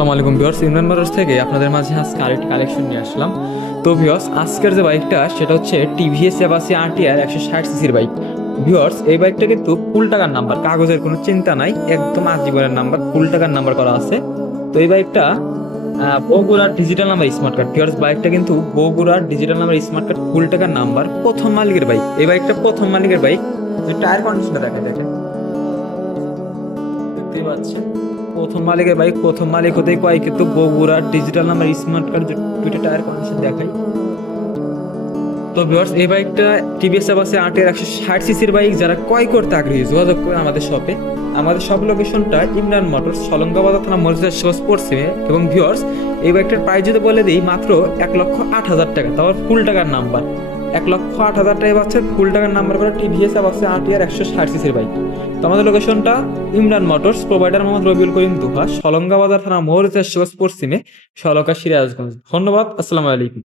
আসসালামু আলাইকুম viewers, Imran motors থেকে আপনাদের মাঝে আজকে আরেকটি কালেকশন নিয়ে আসলাম। তো ভিউয়ার্স, আজকের যে বাইকটা সেটা হচ্ছে টিভিএস অ্যাপাচি আরটিআর 160 সিসির বাইক। ভিউয়ার্স, এই বাইকটা কিন্তু ফুল টাকার নাম্বার, কাগজের কোনো চিন্তা নাই, একদম আজীবনের নাম্বার, ফুল টাকার নাম্বার করা আছে। তো এই বাইকটা বগুড়ার digital number smart card. Viewers, বাইকটা কিন্তু বগুড়ার ডিজিটাল নাম্বার স্মার্ট কার্ড, ফুল টাকার নাম্বার, প্রথম মালিকের বাইক। এই বাইকটা প্রথম মালিকের বাইক। টায়ার কন্ডিশনটা দেখা দেখেন, দেখতেই পাচ্ছেন প্রথম মালিকের বাইক। প্রথম মালিক হতেই কয় কিন্তু Bogura digital number smart card, দুইটা টায়ার কন্ডিশন দেখাই। তো ভিউয়ার্স, এই বাইকটা টিভিএস অ্যাপাচি আরটিআর 160 সিসির বাইক। যারা ক্রয় করতে আগ্রহী যোগাযোগ করে আমাদের শপে। আমাদের শপ লোকেশনটা ইমরান মোটরস, সলঙ্গাবাজার থানা, মসজিদের পশ্চিমে। এবং ভিউয়ার্স, এই বাইকটার প্রাইস যদি বলে দিই মাত্র 1,08,000 টাকা, তাও ফুল টাকার নাম্বার। 1,08,000 টাকায় পাচ্ছেন ফুল টাকার নাম্বার করে টিভিএস অ্যাপাচি আরটিআর 160 সিসির বাইক। তো আমাদের লোকেশনটা ইমরান মোটরস, প্রোভাইডার মোহাম্মদ রবিউল করিম দুহা, সলঙ্গাবাজার থানা, মসজিদের পশ্চিমে, সলকা, সিরাজগঞ্জ। ধন্যবাদ, আসসালামু আলাইকুম।